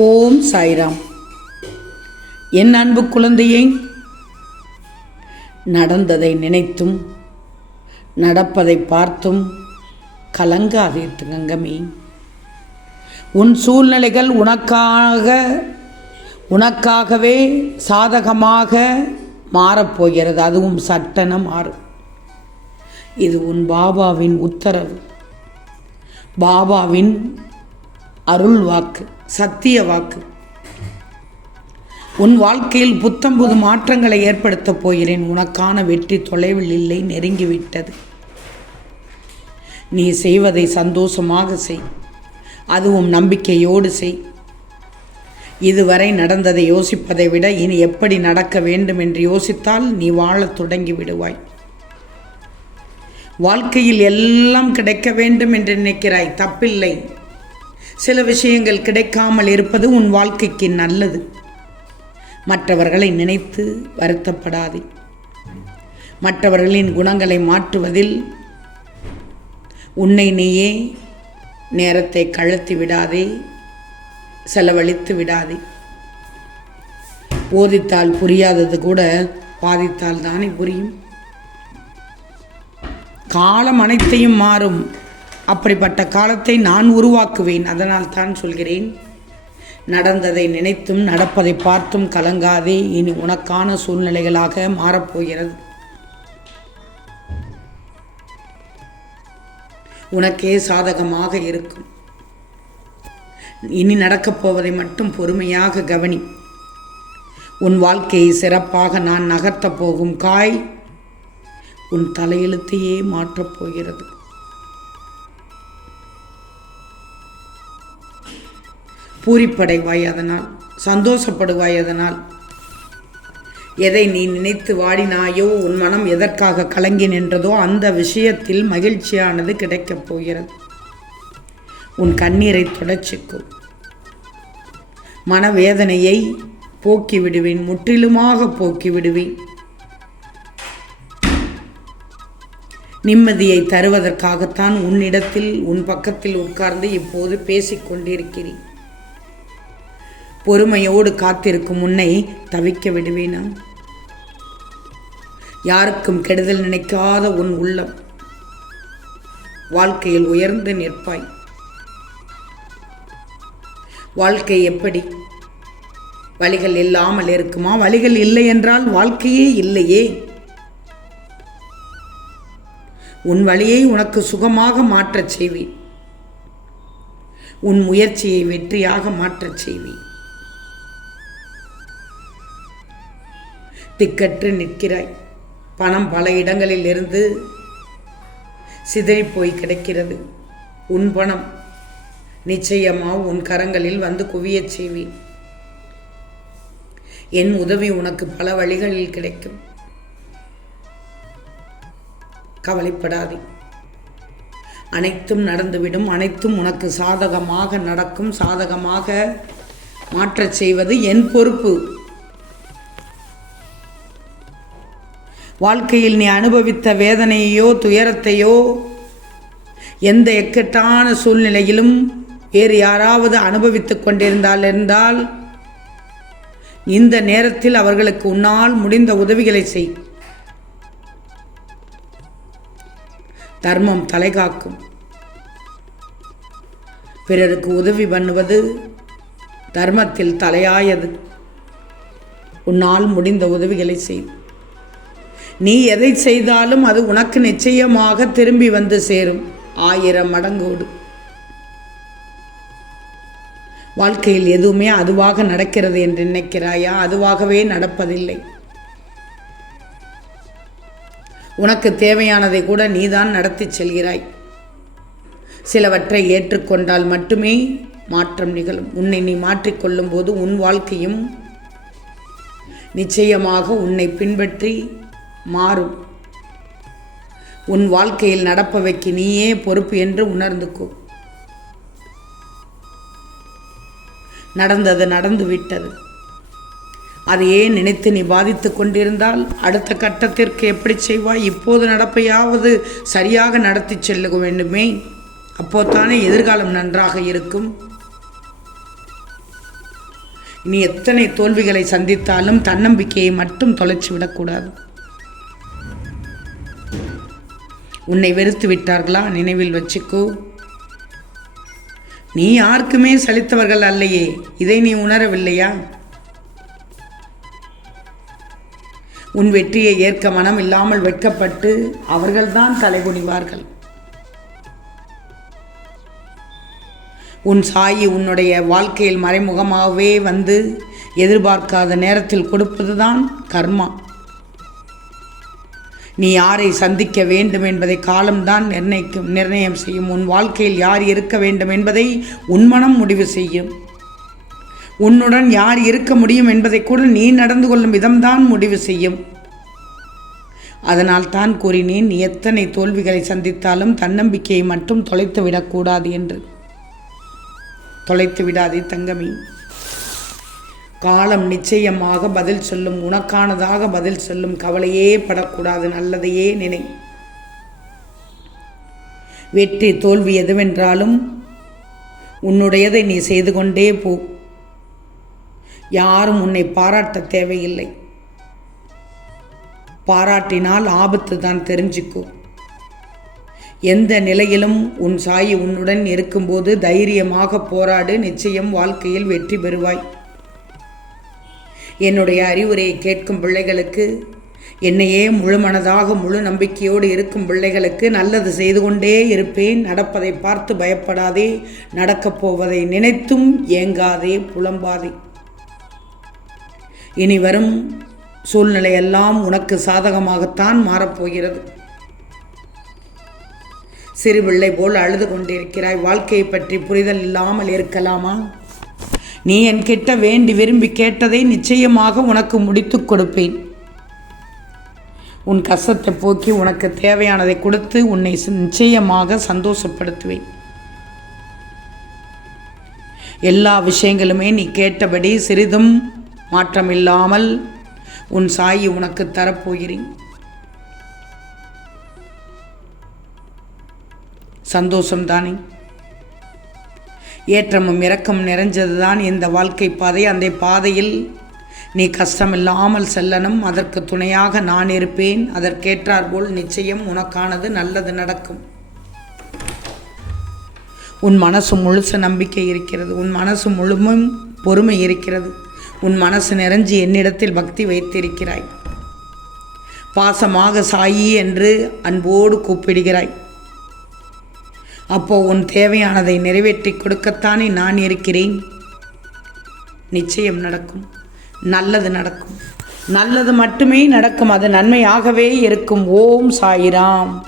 ஓம் சாய்ராம். என் அன்பு குழந்தையை நடந்ததை நினைத்தும் நடப்பதை பார்த்தும் கலங்காதீர்த்து கங்கமே உன் சூழ்நிலைகள் உனக்காக உனக்காகவே சாதகமாக மாறப்போகிறது அதுவும் சட்டென மாறும் இது உன் பாபாவின் உத்தரவு. பாபாவின் அருள் வாக்கு சத்திய வாக்கு. உன் வாழ்க்கையில் புத்தம் புது மாற்றங்களை ஏற்படுத்தப் போகிறேன். உனக்கான வெற்றி தொலைவில் இல்லை நெருங்கிவிட்டது. நீ செய்வதை சந்தோஷமாக செய். அதுவும் நம்பிக்கையோடு செய். இதுவரை நடந்ததை யோசிப்பதை விட இனி எப்படி நடக்க வேண்டும் என்று யோசித்தால் நீ வாழத் தொடங்கி விடுவாய். வாழ்க்கையில் எல்லாம் கிடைக்க வேண்டும் என்று நினைக்கிறாய். தப்பில்லை. சில விஷயங்கள் கிடைக்காமல் இருப்பது உன் வாழ்க்கைக்கு நல்லது. மற்றவர்களை நினைத்து வருத்தப்படாதே. மற்றவர்களின் குணங்களை மாற்றுவதில் உன்னை நீயே நேரத்தை கழத்தி விடாதே செலவழித்து விடாதே. போதித்தால் புரியாதது கூட பாதித்தால் தானே புரியும். காலம் அனைத்தையும் மாறும். அப்படிப்பட்ட காலத்தை நான் உருவாக்குவேன். அதனால் தான் சொல்கிறேன் நடந்ததை நினைத்தும் நடப்பதை பார்த்தும் கலங்காதே இனி உனக்கான சூழ்நிலைகளாக மாறப்போகிறது. உனக்கே சாதகமாக இருக்கும். இனி நடக்கப் போவதை மட்டும் பொறுமையாக கவனி. உன் வாழ்க்கையை சிறப்பாக நான் நகர்த்தப் போகும் காய் உன் தலையெழுத்தையே மாற்றப் போகிறது. பூரிப்படைவாய் அதனால் சந்தோஷப்படுவாய் அதனால். எதை நீ நினைத்து வாடினாயோ உன் மனம் எதற்காக கலங்கி நின்றதோ அந்த விஷயத்தில் மகிழ்ச்சியானது கிடைக்கப் போகிறது. உன் கண்ணீரை தொடச்சிக்கும் மனவேதனையை போக்கி விடுவேன் முற்றிலுமாக போக்கி விடுவேன் நிம்மதியை தருவதற்காகத்தான் உன்னிடத்தில் உன் பக்கத்தில் உட்கார்ந்து இப்போது பேசிக்கொண்டிருக்கிறேன். பொறுமையோடு காத்திருக்கும் உன்னை தவிக்க விடுவேனா? யாருக்கும் கெடுதல் நினைக்காத உன் உள்ளம் வாழ்க்கையில் உயர்ந்து நிற்பாய். வாழ்க்கை எப்படி? வழிகள் இல்லாமல் இருக்குமா? வழிகள் இல்லை என்றால் வாழ்க்கையே இல்லையே. உன் வழியை உனக்கு சுகமாக மாற்றச் செய்வேன். உன் முயற்சியை வெற்றியாக மாற்றச் செய்வேன். திக்கற்று நிற்கிறாய். பணம் பல இடங்களில் இருந்து சிதறிப் போய் கிடக்கிறது. உன் பணம் நிச்சயமா உன் கரங்களில் வந்து குவியச் செய்வேன் என் உதவி உனக்கு பல வழிகளில் கிடைக்கும். கவலைப்படாதே. அனைத்தும் நடந்துவிடும். அனைத்தும் உனக்கு சாதகமாக நடக்கும். சாதகமாக மாற்றச் செய்வது என் பொறுப்பு. வாழ்க்கையில் நீ அனுபவித்த வேதனையோ துயரத்தையோ எந்த எக்கட்டான சூழ்நிலையிலும் வேறு யாராவது அனுபவித்துக் கொண்டிருந்தால் இருந்தால் இந்த நேரத்தில் அவர்களுக்கு உன்னால் முடிந்த உதவிகளை செய். தர்மம் தலைகாக்கும் பிறருக்கு உதவி பண்ணுவது தர்மத்தில் தலையாயது. உன்னால் முடிந்த உதவிகளை செய். நீ எதை செய்தாலும் அது உனக்கு நிச்சயமாக திரும்பி வந்து சேரும். ஆயிரம் மடங்கோடு. வாழ்க்கையில் எதுவுமே அதுவாக நடக்கிறது என்று நினைக்கிறாயா? அதுவாகவே நடப்பதில்லை. உனக்கு தேவையானதை கூட நீதான் நடத்தி செல்கிறாய். சிலவற்றை ஏற்றுக்கொண்டால் மட்டுமே மாற்றம் நிகழும். உன்னை நீ மாற்றிக்கொள்ளும் போது உன் வாழ்க்கையும் நிச்சயமாக உன்னை பின்பற்றி மாறும். உன் வாழ்க்கையில் நடப்பவைக்கு நீயே பொறுப்பு என்று உணர்ந்துக்கோ. நடந்தது நடந்து விட்டது அதையே நினைத்து நீ பாதித்து கொண்டிருந்தால்? அடுத்த கட்டத்திற்கு எப்படி செய்வாய்? இப்போது நடப்பையாவது சரியாக நடத்தி செல்ல வேண்டுமே. அப்போதானே எதிர்காலம் நன்றாக இருக்கும். நீ எத்தனை தோல்விகளை சந்தித்தாலும் தன்னம்பிக்கையை மட்டும் தொலைச்சு விடக்கூடாது உன்னை வெறுத்து விட்டார்களா? நினைவில் வச்சுக்கோ. நீ யாருக்குமே சலித்தவர்கள் அல்லையே. இதை நீ உணரவில்லையா? உன் வெற்றியை ஏற்க மனம் இல்லாமல் வெட்கப்பட்டு அவர்கள்தான் தலைகுனிவார்கள். உன் சாயி உன்னுடைய வாழ்க்கையில் மறைமுகமாகவே வந்து எதிர்பார்க்காத நேரத்தில் கொடுப்பதுதான் கர்மா. நீ யாரை சந்திக்க வேண்டும் என்பதை காலம்தான் நிர்ணயிக்கும் நிர்ணயம் செய்யும். உன் வாழ்க்கையில் யார் இருக்க வேண்டும் என்பதை உன் மனம் முடிவு செய்யும். உன்னுடன் யார் இருக்க முடியும் என்பதை கூட நீ நடந்து கொள்ளும் விதம்தான் முடிவு செய்யும். அதனால் தான் கூறினேன் நீ எத்தனை தோல்விகளை சந்தித்தாலும் தன்னம்பிக்கையை மட்டும் தொலைத்து விடக்கூடாது என்று. தொலைத்து விடாதே தங்கமி. காலம் நிச்சயமாக பதில் சொல்லும் உனக்கானதாக பதில் சொல்லும் கவலையே படக்கூடாது நல்லதையே நினை. வெற்றி தோல்வி எதுவென்றாலும் உன்னுடையதை நீ செய்து கொண்டே போ. யாரும் உன்னை பாராட்ட தேவையில்லை. பாராட்டினால் ஆபத்து தான் தெரிஞ்சுக்கோ. எந்த நிலையிலும் உன் சாயி உன்னுடன் இருக்கும்போது தைரியமாக போராடு நிச்சயம் வாழ்க்கையில் வெற்றி பெறுவாய். என்னுடைய அறிவுரையை கேட்கும் பிள்ளைகளுக்கு என்னையே முழு மனதாக முழு நம்பிக்கையோடு இருக்கும் பிள்ளைகளுக்கு நல்லது செய்து கொண்டே இருப்பேன். நடப்பதை பார்த்து பயப்படாதே நடக்கப் போவதை நினைத்தும் ஏங்காதே புலம்பாதே. இனி வரும் சூழ்நிலையெல்லாம் உனக்கு சாதகமாகத்தான் மாறப்போகிறது. சிறு பிள்ளை போல் அழுது கொண்டிருக்கிறாய். வாழ்க்கையை பற்றி புரிதல் இல்லாமல் இருக்கலாமா? நீ என்கிட்ட வேண்டி விரும்பி கேட்டதை நிச்சயமாக உனக்கு முடித்துக் கொடுப்பேன். உன் கஷ்டத்தை போக்கி உனக்கு தேவையானதை கொடுத்து உன்னை நிச்சயமாக சந்தோஷப்படுத்துவேன். எல்லா விஷயங்களுமே நீ கேட்டபடி சிறிதும் மாற்றமில்லாமல் உன் சாயி உனக்கு தரப்போகிறேன். சந்தோஷம்தானே ஏற்றமும் இரக்கமும் நிறைஞ்சதுதான் இந்த வாழ்க்கை பாதை. அந்த பாதையில் நீ கஷ்டமில்லாமல் செல்லணும். அதற்கு துணையாக நான் இருப்பேன். அதற்கேற்றாற்போல் நிச்சயம் உனக்கானது நல்லது நடக்கும். உன் மனசு முழுச நம்பிக்கை இருக்கிறது. உன் மனசு முழுமும் பொறுமை இருக்கிறது. உன் மனசு நிறைஞ்சி என்னிடத்தில் பக்தி வைத்திருக்கிறாய். பாசமாக சாயி என்று அன்போடு கூப்பிடுகிறாய். அப்போ உன் தேவையானதை நிறைவேற்றி கொடுக்கத்தானே நான் இருக்கிறேன்? நிச்சயம் நடக்கும். நல்லது நடக்கும். நல்லது மட்டுமே நடக்கும். அது நன்மையாகவே இருக்கும். ஓம் சாயிராம்.